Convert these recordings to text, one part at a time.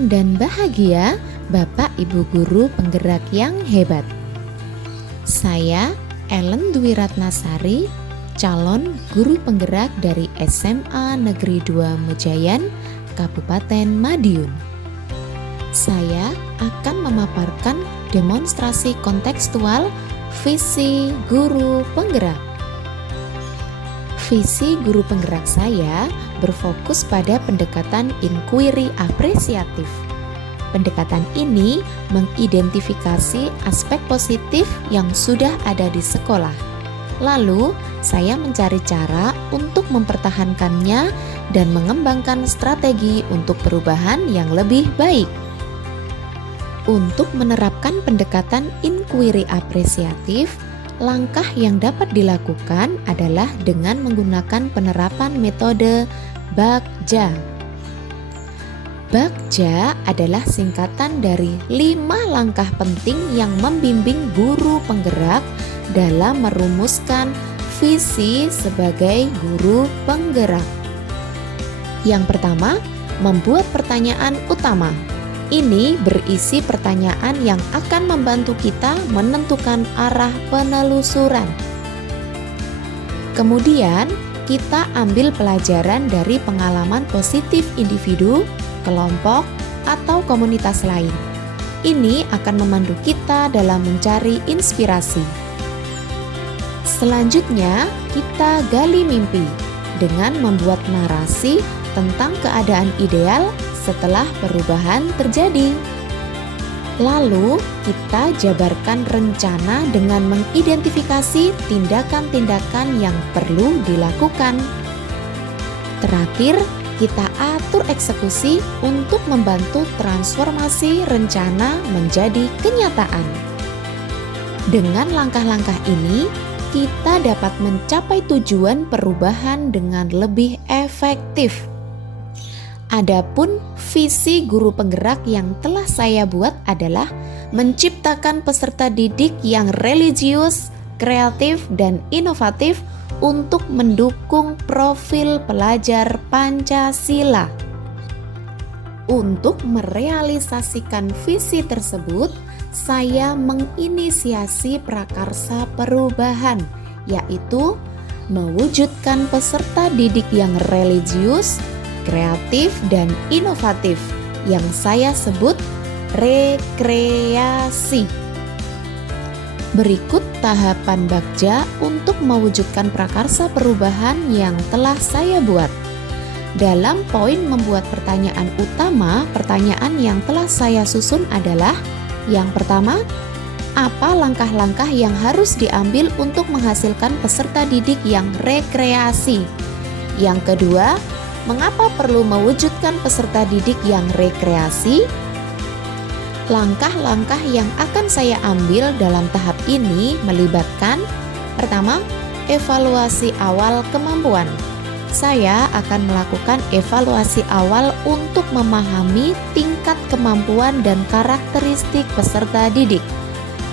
Salam dan bahagia Bapak Ibu Guru penggerak yang hebat. Saya Ellen Dwi Ratnasari, calon guru penggerak dari SMA Negeri 2 Mejayan, Kabupaten Madiun. Saya akan memaparkan demonstrasi kontekstual visi guru penggerak. Visi guru penggerak saya berfokus pada pendekatan inquiry apresiatif. Pendekatan ini mengidentifikasi aspek positif yang sudah ada di sekolah. Lalu, saya mencari cara untuk mempertahankannya dan mengembangkan strategi untuk perubahan yang lebih baik. Untuk menerapkan pendekatan inquiry apresiatif, langkah yang dapat dilakukan adalah dengan menggunakan penerapan metode BAKJA. BAKJA adalah singkatan dari 5 langkah penting yang membimbing guru penggerak dalam merumuskan visi sebagai guru penggerak. Yang pertama, membuat pertanyaan utama. Ini berisi pertanyaan yang akan membantu kita menentukan arah penelusuran. Kemudian, kita ambil pelajaran dari pengalaman positif individu, kelompok, atau komunitas lain. Ini akan memandu kita dalam mencari inspirasi. Selanjutnya, kita gali mimpi dengan membuat narasi tentang keadaan ideal setelah perubahan terjadi. Lalu, kita jabarkan rencana dengan mengidentifikasi tindakan-tindakan yang perlu dilakukan. Terakhir, kita atur eksekusi untuk membantu transformasi rencana menjadi kenyataan. Dengan langkah-langkah ini, kita dapat mencapai tujuan perubahan dengan lebih efektif. Adapun visi guru penggerak yang telah saya buat adalah menciptakan peserta didik yang religius, kreatif, dan inovatif untuk mendukung profil pelajar Pancasila. Untuk merealisasikan visi tersebut, saya menginisiasi prakarsa perubahan, yaitu mewujudkan peserta didik yang religius, kreatif, dan inovatif yang saya sebut rekreasi. Berikut tahapan BAKJA untuk mewujudkan prakarsa perubahan yang telah saya buat. Dalam poin membuat pertanyaan utama, pertanyaan yang telah saya susun adalah: yang pertama, apa langkah-langkah yang harus diambil untuk menghasilkan peserta didik yang rekreasi? Yang kedua, mengapa perlu mewujudkan peserta didik yang rekreasi? Langkah-langkah yang akan saya ambil dalam tahap ini melibatkan: pertama, evaluasi awal kemampuan. Saya akan melakukan evaluasi awal untuk memahami tingkat kemampuan dan karakteristik peserta didik.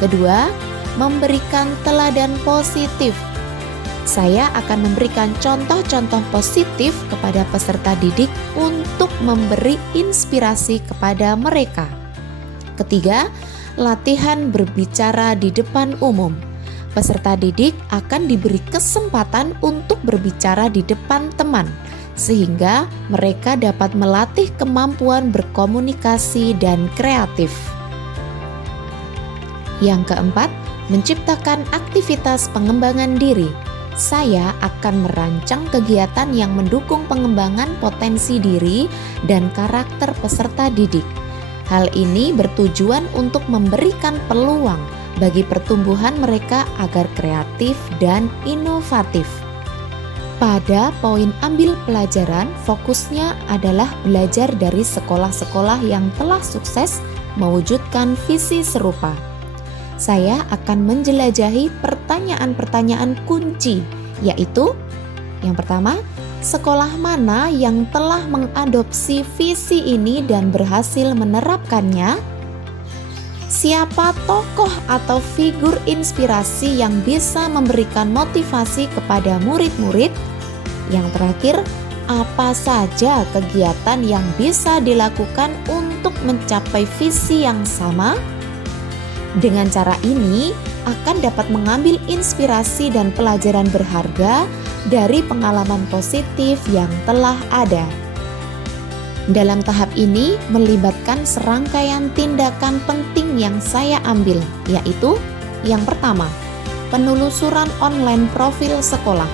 Kedua, memberikan teladan positif. Saya akan memberikan contoh-contoh positif kepada peserta didik untuk memberi inspirasi kepada mereka. Ketiga, latihan berbicara di depan umum. Peserta didik akan diberi kesempatan untuk berbicara di depan teman, sehingga mereka dapat melatih kemampuan berkomunikasi dan kreatif. Yang keempat, menciptakan aktivitas pengembangan diri. Saya akan merancang kegiatan yang mendukung pengembangan potensi diri dan karakter peserta didik. Hal ini bertujuan untuk memberikan peluang bagi pertumbuhan mereka agar kreatif dan inovatif. Pada poin ambil pelajaran, fokusnya adalah belajar dari sekolah-sekolah yang telah sukses mewujudkan visi serupa. Saya akan menjelajahi pertanyaan-pertanyaan kunci, yaitu: yang pertama, sekolah mana yang telah mengadopsi visi ini dan berhasil menerapkannya? Siapa tokoh atau figur inspirasi yang bisa memberikan motivasi kepada murid-murid? Yang terakhir, apa saja kegiatan yang bisa dilakukan untuk mencapai visi yang sama? Dengan cara ini akan dapat mengambil inspirasi dan pelajaran berharga dari pengalaman positif yang telah ada. Dalam tahap ini melibatkan serangkaian tindakan penting yang saya ambil, yaitu yang pertama, penelusuran online profil sekolah.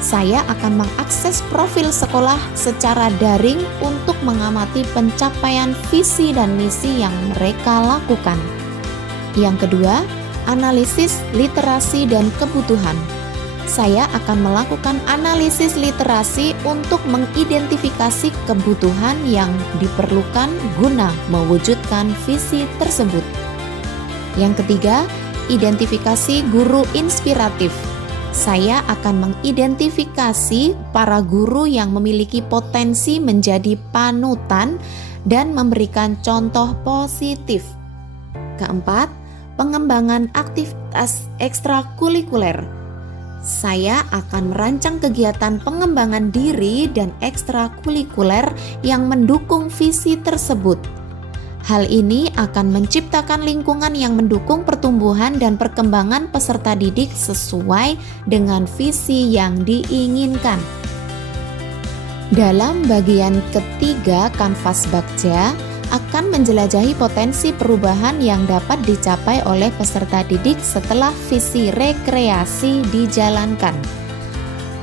Saya akan mengakses profil sekolah secara daring untuk mengamati pencapaian visi dan misi yang mereka lakukan. Yang kedua, analisis literasi dan kebutuhan. Saya akan melakukan analisis literasi untuk mengidentifikasi kebutuhan yang diperlukan guna mewujudkan visi tersebut. Yang ketiga, identifikasi guru inspiratif. Saya akan mengidentifikasi para guru yang memiliki potensi menjadi panutan dan memberikan contoh positif. Keempat, pengembangan aktivitas ekstrakurikuler. Saya akan merancang kegiatan pengembangan diri dan ekstrakurikuler yang mendukung visi tersebut. Hal ini akan menciptakan lingkungan yang mendukung pertumbuhan dan perkembangan peserta didik sesuai dengan visi yang diinginkan. Dalam bagian ketiga Kanvas Bagja akan menjelajahi potensi perubahan yang dapat dicapai oleh peserta didik setelah visi rekreasi dijalankan.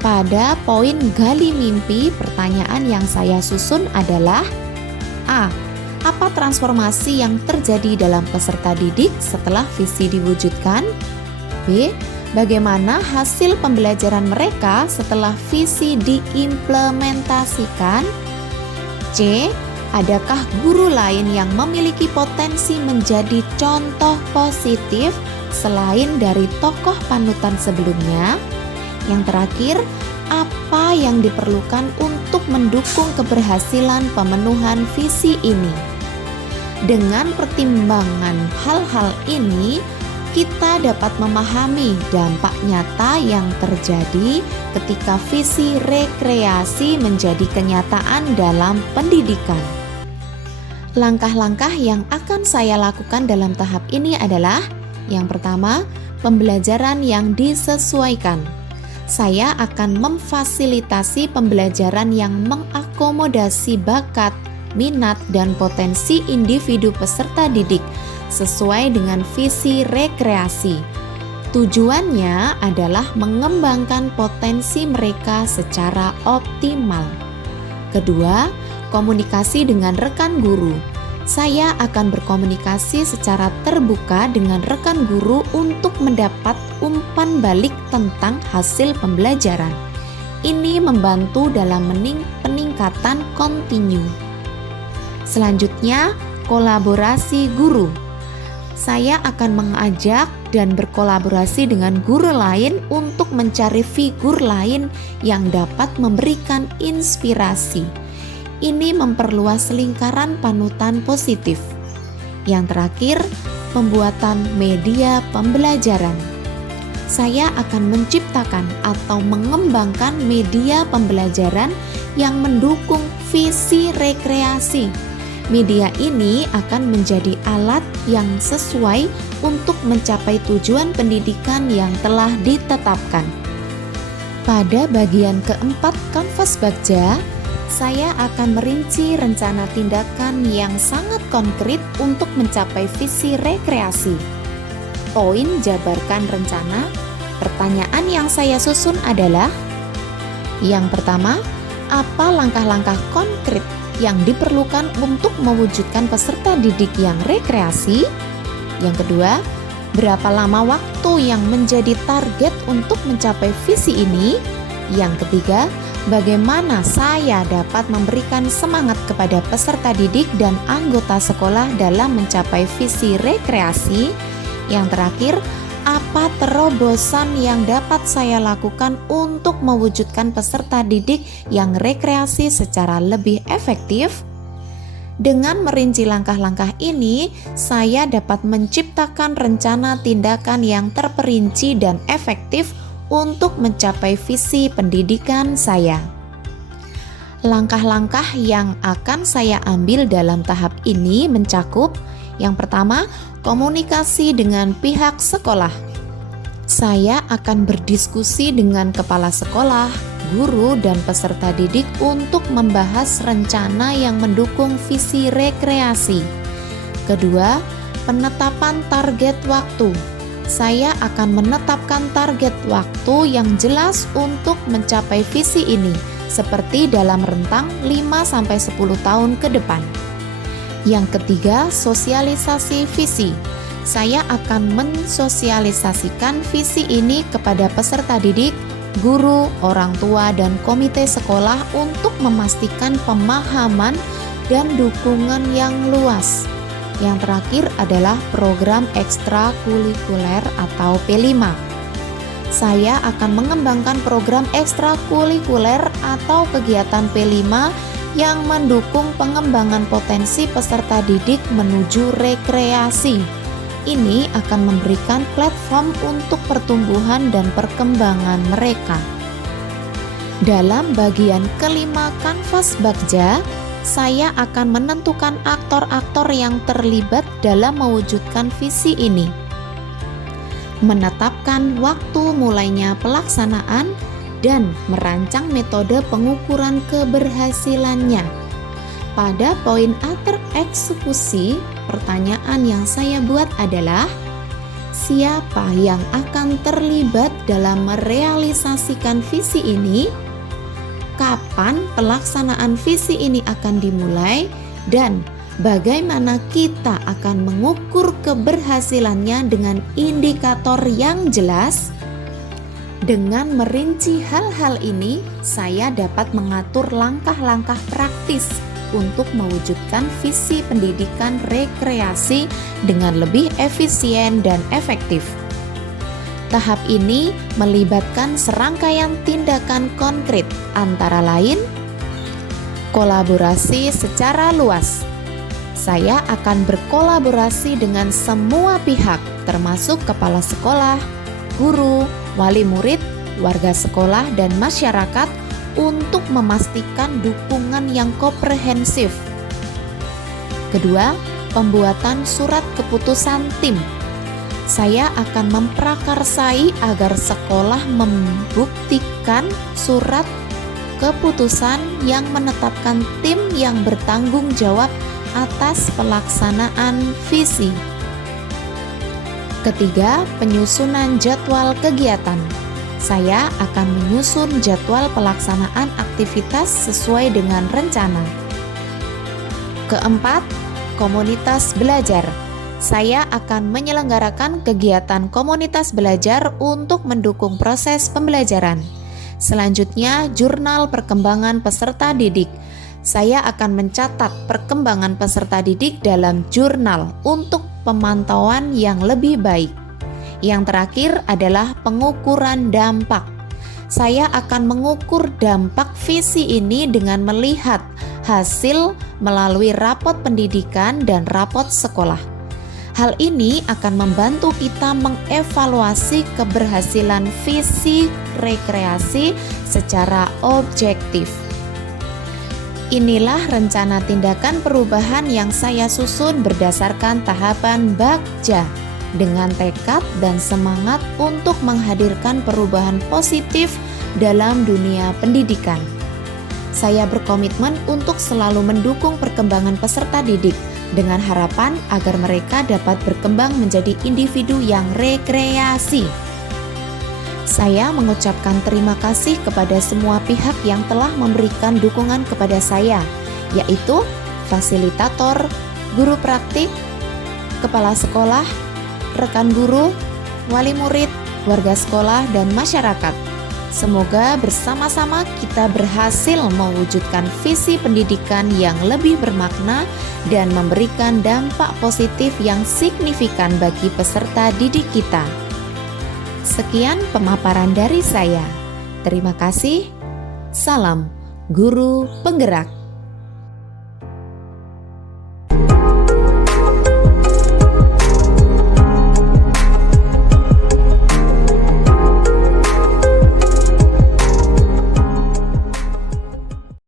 Pada poin gali mimpi, pertanyaan yang saya susun adalah: A. Apa transformasi yang terjadi dalam peserta didik setelah visi diwujudkan? B. Bagaimana hasil pembelajaran mereka setelah visi diimplementasikan? C. Adakah guru lain yang memiliki potensi menjadi contoh positif selain dari tokoh panutan sebelumnya? Yang terakhir, apa yang diperlukan untuk mendukung keberhasilan pemenuhan visi ini? Dengan pertimbangan hal-hal ini, kita dapat memahami dampak nyata yang terjadi ketika visi rekreasi menjadi kenyataan dalam pendidikan. Langkah-langkah yang akan saya lakukan dalam tahap ini adalah: yang pertama, pembelajaran yang disesuaikan. Saya akan memfasilitasi pembelajaran yang mengakomodasi bakat, minat, dan potensi individu peserta didik sesuai dengan visi rekreasi. Tujuannya adalah mengembangkan potensi mereka secara optimal. Kedua, komunikasi dengan rekan guru. Saya akan berkomunikasi secara terbuka dengan rekan guru untuk mendapat umpan balik tentang hasil pembelajaran. Ini membantu dalam peningkatan kontinu. Selanjutnya, kolaborasi guru. Saya akan mengajak dan berkolaborasi dengan guru lain untuk mencari figur lain yang dapat memberikan inspirasi. Ini memperluas lingkaran panutan positif. Yang terakhir, pembuatan media pembelajaran. Saya akan menciptakan atau mengembangkan media pembelajaran yang mendukung visi rekreasi. Media ini akan menjadi alat yang sesuai untuk mencapai tujuan pendidikan yang telah ditetapkan. Pada bagian keempat Kanvas Bagja, saya akan merinci rencana tindakan yang sangat konkret untuk mencapai visi rekreasi. Poin jabarkan rencana. Pertanyaan yang saya susun adalah: yang pertama, apa langkah-langkah konkret yang diperlukan untuk mewujudkan peserta didik yang rekreasi? Yang kedua, berapa lama waktu yang menjadi target untuk mencapai visi ini? Yang ketiga, bagaimana saya dapat memberikan semangat kepada peserta didik dan anggota sekolah dalam mencapai visi rekreasi? Yang terakhir, apa terobosan yang dapat saya lakukan untuk mewujudkan peserta didik yang rekreasi secara lebih efektif? Dengan merinci langkah-langkah ini, saya dapat menciptakan rencana tindakan yang terperinci dan efektif untuk mencapai visi pendidikan saya. Langkah-langkah yang akan saya ambil dalam tahap ini mencakup: yang pertama, komunikasi dengan pihak sekolah. Saya akan berdiskusi dengan kepala sekolah, guru, dan peserta didik untuk membahas rencana yang mendukung visi rekreasi. Kedua, penetapan target waktu. Saya akan menetapkan target waktu yang jelas untuk mencapai visi ini, seperti dalam rentang 5-10 tahun ke depan. Yang ketiga, sosialisasi visi. Saya akan mensosialisasikan visi ini kepada peserta didik, guru, orang tua, dan komite sekolah untuk memastikan pemahaman dan dukungan yang luas. Yang terakhir adalah program ekstrakurikuler atau P5. Saya akan mengembangkan program ekstrakurikuler atau kegiatan P5 yang mendukung pengembangan potensi peserta didik menuju rekreasi. Ini akan memberikan platform untuk pertumbuhan dan perkembangan mereka. Dalam bagian kelima Kanvas Bagja, saya akan menentukan aktor-aktor yang terlibat dalam mewujudkan visi ini, menetapkan waktu mulainya pelaksanaan, dan merancang metode pengukuran keberhasilannya. Pada poin eksekusi, pertanyaan yang saya buat adalah: siapa yang akan terlibat dalam merealisasikan visi ini? Kapan pelaksanaan visi ini akan dimulai? Dan bagaimana kita akan mengukur keberhasilannya dengan indikator yang jelas? Dengan merinci hal-hal ini, saya dapat mengatur langkah-langkah praktis untuk mewujudkan visi pendidikan rekreasi dengan lebih efisien dan efektif. Tahap ini melibatkan serangkaian tindakan konkret, antara lain kolaborasi secara luas. Saya akan berkolaborasi dengan semua pihak, termasuk kepala sekolah, guru, wali murid, warga sekolah, dan masyarakat untuk memastikan dukungan yang komprehensif. Kedua, pembuatan surat keputusan tim. Saya akan memprakarsai agar sekolah membuktikan surat keputusan yang menetapkan tim yang bertanggung jawab atas pelaksanaan visi. Ketiga, penyusunan jadwal kegiatan. Saya akan menyusun jadwal pelaksanaan aktivitas sesuai dengan rencana. Keempat, komunitas belajar. Saya akan menyelenggarakan kegiatan komunitas belajar untuk mendukung proses pembelajaran. Selanjutnya, jurnal perkembangan peserta didik. Saya akan mencatat perkembangan peserta didik dalam jurnal untuk pemantauan yang lebih baik. Yang terakhir adalah pengukuran dampak. Saya akan mengukur dampak visi ini dengan melihat hasil melalui rapot pendidikan dan rapot sekolah. Hal ini akan membantu kita mengevaluasi keberhasilan visi rekreasi secara objektif. Inilah rencana tindakan perubahan yang saya susun berdasarkan tahapan Bagja, dengan tekad dan semangat untuk menghadirkan perubahan positif dalam dunia pendidikan. Saya berkomitmen untuk selalu mendukung perkembangan peserta didik, dengan harapan agar mereka dapat berkembang menjadi individu yang rekreasi. Saya mengucapkan terima kasih kepada semua pihak yang telah memberikan dukungan kepada saya, yaitu fasilitator, guru praktik, kepala sekolah, rekan guru, wali murid, warga sekolah, dan masyarakat. Semoga bersama-sama kita berhasil mewujudkan visi pendidikan yang lebih bermakna dan memberikan dampak positif yang signifikan bagi peserta didik kita. Sekian pemaparan dari saya. Terima kasih. Salam Guru Penggerak.